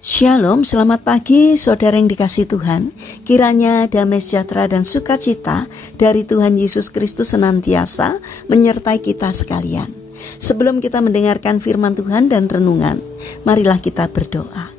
Shalom, selamat pagi saudara yang dikasihi Tuhan. Kiranya damai sejahtera dan sukacita dari Tuhan Yesus Kristus senantiasa menyertai kita sekalian. Sebelum kita mendengarkan firman Tuhan dan renungan, marilah kita berdoa.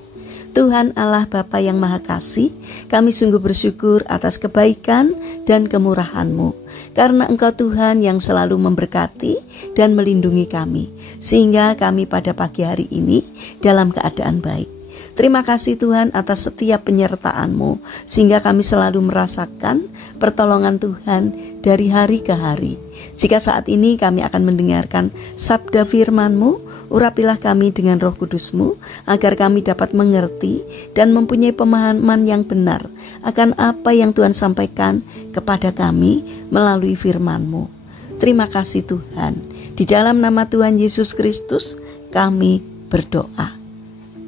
Tuhan Allah Bapa yang Maha Kasih, kami sungguh bersyukur atas kebaikan dan kemurahan-Mu, karena Engkau Tuhan yang selalu memberkati dan melindungi kami, sehingga kami pada pagi hari ini dalam keadaan baik. Terima kasih Tuhan atas setiap penyertaan-Mu, sehingga kami selalu merasakan pertolongan Tuhan dari hari ke hari. Jika saat ini kami akan mendengarkan sabda firman-Mu, urapilah kami dengan Roh Kudus-Mu, agar kami dapat mengerti dan mempunyai pemahaman yang benar akan apa yang Tuhan sampaikan kepada kami melalui firman-Mu. Terima kasih Tuhan. Di dalam nama Tuhan Yesus Kristus kami berdoa.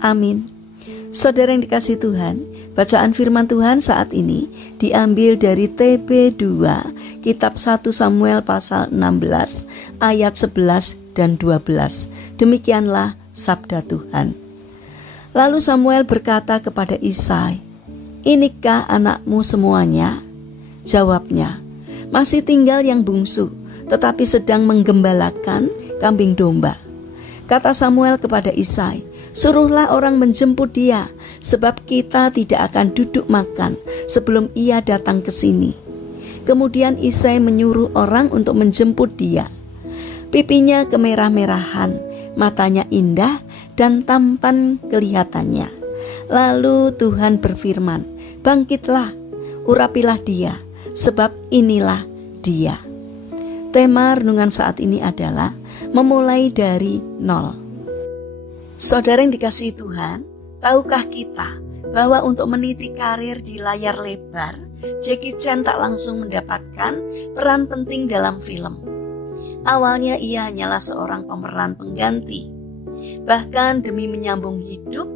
Amin. Saudara yang dikasihi Tuhan, bacaan firman Tuhan saat ini diambil dari TB2, kitab 1 Samuel pasal 16, ayat 11 dan 12. Demikianlah sabda Tuhan. Lalu Samuel berkata kepada Isai, "Inikah anakmu semuanya?" Jawabnya, "Masih tinggal yang bungsu, tetapi sedang menggembalakan kambing domba." Kata Samuel kepada Isai, "Suruhlah orang menjemput dia, sebab kita tidak akan duduk makan sebelum ia datang ke sini." Kemudian Isai menyuruh orang untuk menjemput dia. Pipinya kemerah-merahan, matanya indah dan tampan kelihatannya. Lalu Tuhan berfirman, "Bangkitlah, urapilah dia, sebab inilah dia." Tema renungan saat ini adalah memulai dari nol. Saudara yang dikasihi Tuhan, tahukah kita bahwa untuk meniti karir di layar lebar, Jackie Chan tak langsung mendapatkan peran penting dalam film. Awalnya ia hanyalah seorang pemeran pengganti. Bahkan demi menyambung hidup,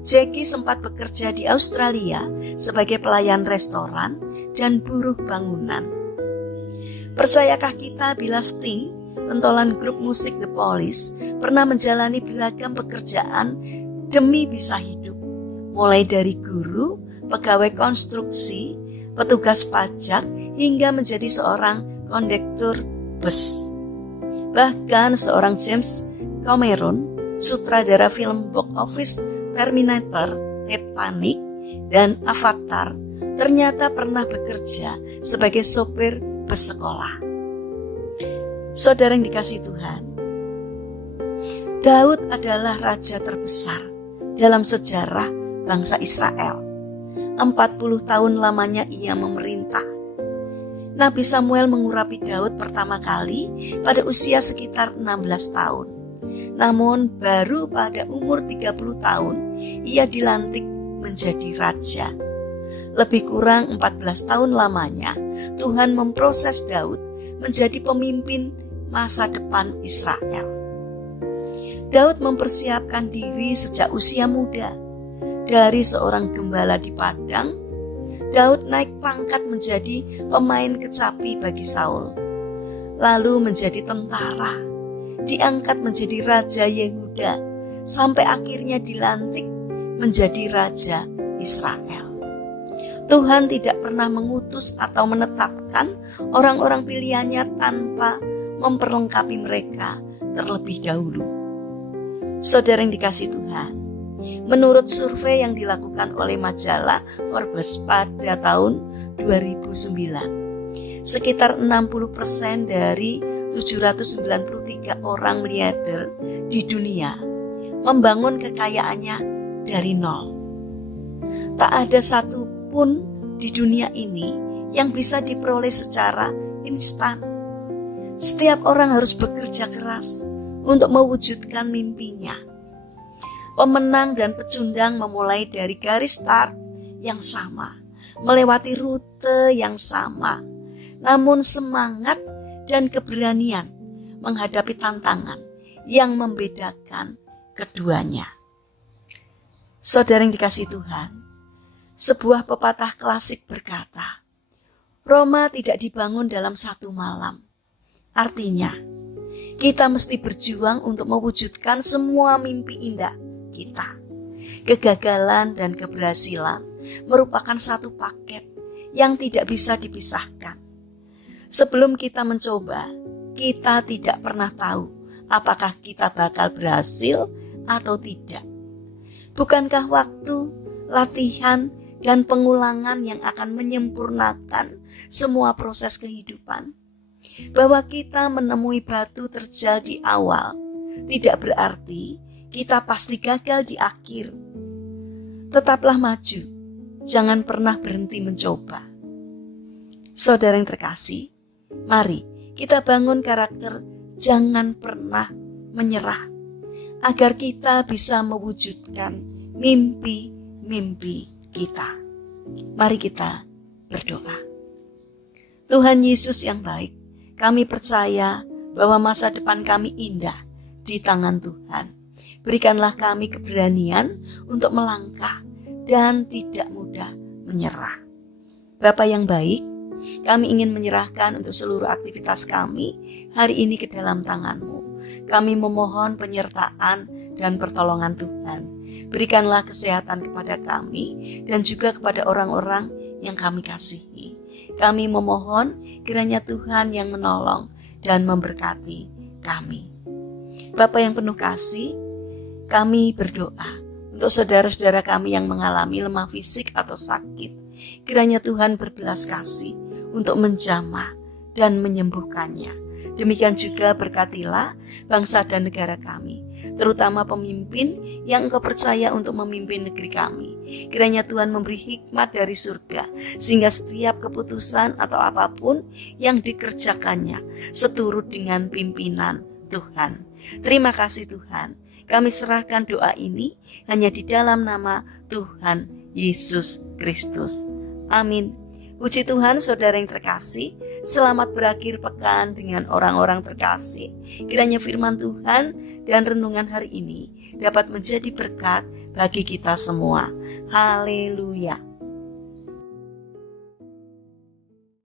Jackie sempat bekerja di Australia sebagai pelayan restoran dan buruh bangunan. Percayakah kita bila Sting, pentolan grup musik The Police, pernah menjalani beragam pekerjaan demi bisa hidup, mulai dari guru, pegawai konstruksi, petugas pajak, hingga menjadi seorang kondektur bus. Bahkan seorang James Cameron, sutradara film box office Terminator, Titanic, dan Avatar, ternyata pernah bekerja sebagai sopir bus sekolah. Saudara yang dikasihi Tuhan, Daud adalah raja terbesar dalam sejarah bangsa Israel. 40 tahun lamanya ia memerintah. Nabi Samuel mengurapi Daud pertama kali pada usia sekitar 16 tahun. Namun baru pada umur 30 tahun ia dilantik menjadi raja. Lebih kurang 14 tahun lamanya Tuhan memproses Daud menjadi pemimpin masa depan Israel. Daud mempersiapkan diri sejak usia muda. Dari seorang gembala di padang, Daud naik pangkat menjadi pemain kecapi bagi Saul. Lalu menjadi tentara, diangkat menjadi raja Yehuda, sampai akhirnya dilantik menjadi raja Israel. Tuhan tidak pernah mengutus atau menetapkan orang-orang pilihannya tanpa memperlengkapi mereka terlebih dahulu. Saudara yang dikasihi Tuhan, menurut survei yang dilakukan oleh majalah Forbes pada tahun 2009, sekitar 60% dari 793 orang miliarder di dunia membangun kekayaannya dari nol. Tak ada satu pun di dunia ini yang bisa diperoleh secara instan. Setiap orang harus bekerja keras untuk mewujudkan mimpinya. Pemenang dan pecundang memulai dari garis start yang sama, melewati rute yang sama, namun semangat dan keberanian menghadapi tantangan yang membedakan keduanya. Saudara yang dikasihi Tuhan, sebuah pepatah klasik berkata, Roma tidak dibangun dalam satu malam. Artinya, kita mesti berjuang untuk mewujudkan semua mimpi indah kita. Kegagalan dan keberhasilan merupakan satu paket yang tidak bisa dipisahkan. Sebelum kita mencoba, kita tidak pernah tahu apakah kita bakal berhasil atau tidak. Bukankah waktu, latihan, dan pengulangan yang akan menyempurnakan semua proses kehidupan? Bahwa kita menemui batu terjal di awal tidak berarti kita pasti gagal di akhir. Tetaplah maju, jangan pernah berhenti mencoba. Saudara yang terkasih, mari kita bangun karakter jangan pernah menyerah, agar kita bisa mewujudkan mimpi-mimpi kita. Mari kita berdoa. Tuhan Yesus yang baik, kami percaya bahwa masa depan kami indah di tangan Tuhan. Berikanlah kami keberanian untuk melangkah dan tidak mudah menyerah. Bapa yang baik, kami ingin menyerahkan untuk seluruh aktivitas kami hari ini ke dalam tangan-Mu. Kami memohon penyertaan dan pertolongan Tuhan. Berikanlah kesehatan kepada kami dan juga kepada orang-orang yang kami kasihi. Kami memohon kiranya Tuhan yang menolong dan memberkati kami. Bapa yang penuh kasih, kami berdoa untuk saudara-saudara kami yang mengalami lemah fisik atau sakit. Kiranya Tuhan berbelas kasih untuk menjamah dan menyembuhkannya. Demikian juga berkatilah bangsa dan negara kami, terutama pemimpin yang Engkau percaya untuk memimpin negeri kami. Kiranya Tuhan memberi hikmat dari surga, sehingga setiap keputusan atau apapun yang dikerjakannya seturut dengan pimpinan Tuhan. Terima kasih Tuhan. Kami serahkan doa ini hanya di dalam nama Tuhan Yesus Kristus. Amin. Puji Tuhan, saudara yang terkasih, selamat berakhir pekan dengan orang-orang terkasih. Kiranya firman Tuhan dan renungan hari ini dapat menjadi berkat bagi kita semua. Haleluya.